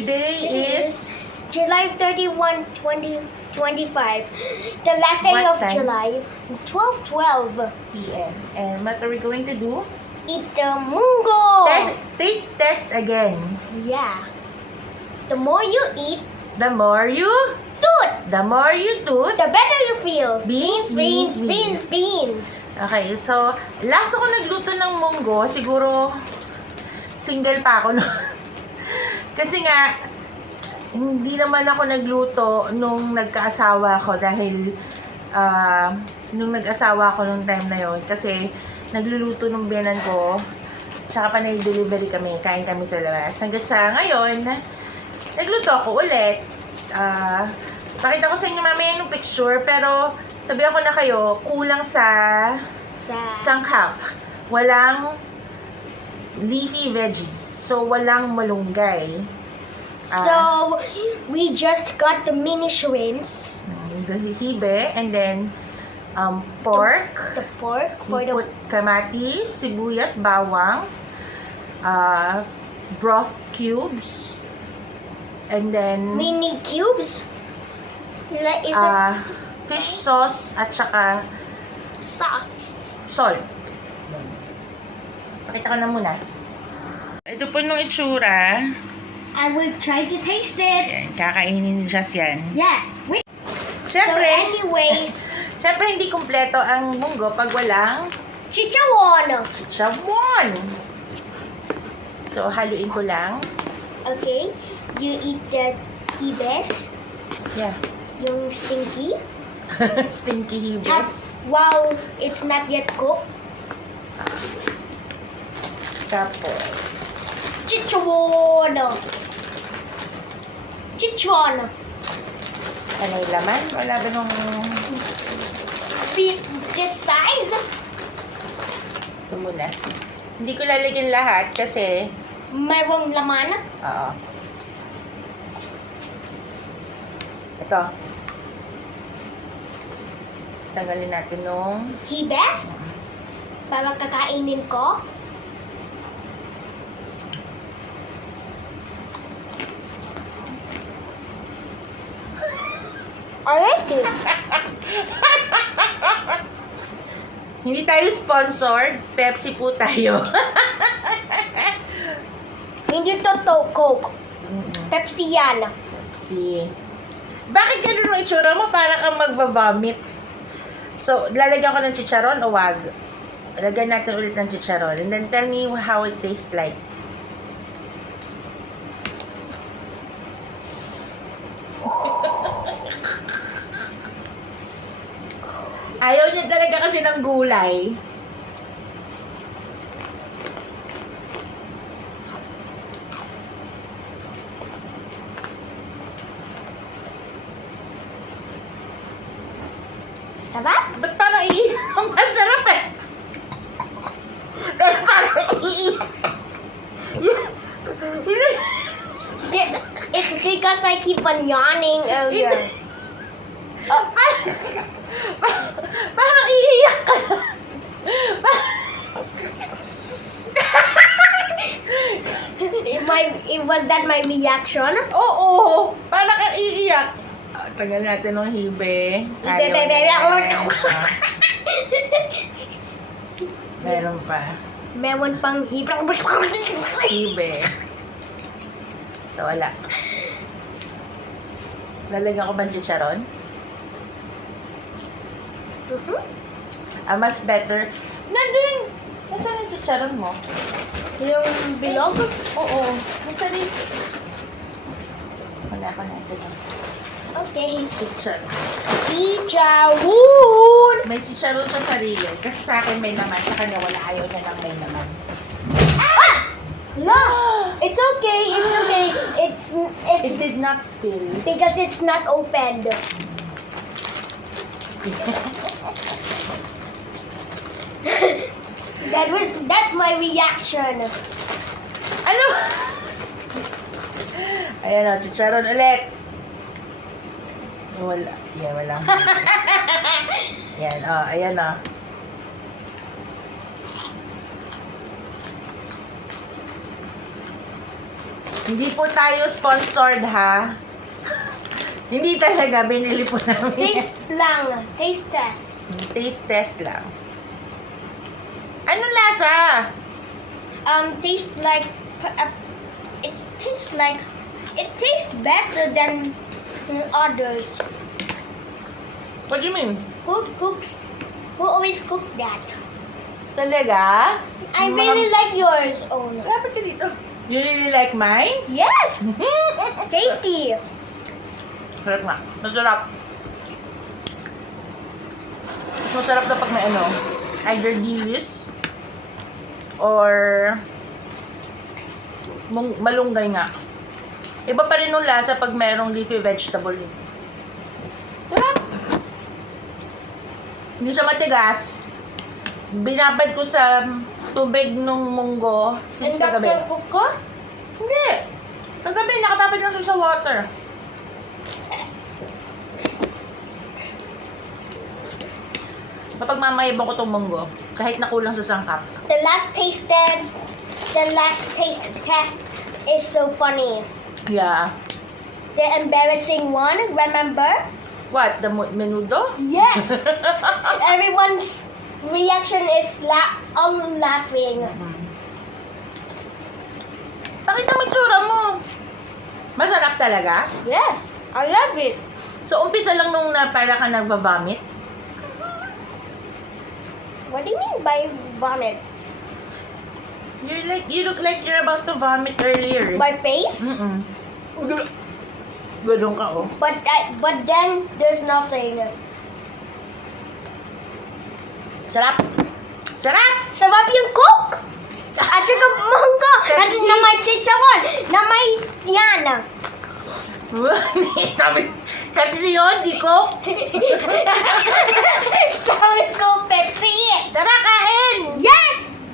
Today is July 31, 2025. The last day What of time? July, 12:12. PM. And what are we going to do? Eat the mungo. Taste test again. Yeah. The more you eat, The more you toot, the more you toot. the better you feel. Beans, beans, beans, beans, beans. Okay, so last ako nagluto ng munggo, siguro single pa ako no. Kasi nga hindi naman ako nagluto nung nagkaasawa ko dahil nung nag-asawa ko nung time na yon kasi nagluluto ng biyanan ko tsaka pa na-delivery kami, kain kami sa labas. Hanggat sa ngayon, nagluto ako ulit. Pakita ko sa inyo mamaya yung picture, pero sabihan ko na kayo, kulang sa sangkap. Walang leafy veggies. So, walang malunggay. So, we just got the mini shrimps. The hibe, and then pork. The pork for We the put kamatis, sibuyas, bawang, broth cubes, and then mini cubes. Like, is it fish sauce at saka sauce? salt. Pakita ko na muna. Ito po nung itsura. I will try to taste it. Ayan, kakainin ni Jazz yan. Yeah. Wait. So Siyempre, anyways, siyempre hindi kumpleto ang munggo pag walang chicharon. chicharon. So, haluin ko lang. Okay. You eat the hibes. Yeah. Yung stinky. Stinky hibes. Wow, it's not yet cooked. Tapos, Chicharon. Chicharon. ano yung laman? Wala ba nung... This size. Ito muna. Hindi ko lalagyan lahat kasi... Mayroong laman. Oo. Ito. Tanggalin natin nung... Hibes. Para kakainin ko. I like it. Hindi tayo sponsored. Pepsi po tayo. Hindi to Coke. Pepsi yan. Pepsi. Bakit ganun ang itsura mo? Para kang magbabamit. So, lalagyan ko ng chicharon o wag? Lagyan natin ulit ng chicharon. And then tell me how it tastes like. Ayaw niya talaga kasi ng gulay. Sarap? Ba't parang iiyak? Masarap eh. Ba't parang iiyak? It's because I keep on yawning earlier. Parang iiyak ka. Was that my reaction? Oo. Parang kang iiyak. Tagal natin ng hibe. Meron pa. Meron pang hibe. Hibe. Ito, wala. Lalagyan ko ba ng chicharon? Mas better. Nandun! Nasaan yung chicharon mo? Yung bilog? Oo. Nasaan yung... Wala ko na ito lang. Okay. Chicharon. Chicharon! May chicharon sa sarili. Kasi sa akin may naman. Sa kanya wala. Ayaw niya ng may naman. No! It's okay. It's okay. It did not spill. Because it's not opened. That's my reaction. Ano? Ayan o, chicharon ulit. Wala. Yan, wala. Yan, o. Ayan o. Hindi po tayo sponsored, ha? Hindi talaga, binili po namin. Taste lang. Taste test. Taste test lang. Anong lasa? Taste like it tastes like it tastes better than others. What do you mean? Who always cook that? Talaga? I really like yours, own. Dapat ka dito. You really like mine? Yes. Tasty. Sarap nga. Masarap. Mas masarap na pag may ano, either dilis or malunggay nga. Iba pa rin yung lasa pag merong leafy vegetable. Sarap. Hindi siya matigas. Binabad ko sa tubig nung munggo since kagabi. cook ko? Hindi. Kagabi, nakababad lang siya sa water. Kapag mamayabang ko itong munggo, kahit nakulang sa sangkap. The last taste test is so funny. Yeah. The embarrassing one, remember? What? The menudo? Yes. Everyone's reaction is all laughing. Bakit ang itsura mo? Masarap talaga? Yes, I love it. So, umpisa lang nung na para ka nagva-vomit? What do you mean by vomit? You look like you're about to vomit earlier. My face? Mm-mm. Ganun ka, oh. But then there's nothing. Sarap! Sarap! Sarap yung cook! At saka mangga! At na may chicharon! Na may yan! Kasi yun, di ko. Sabi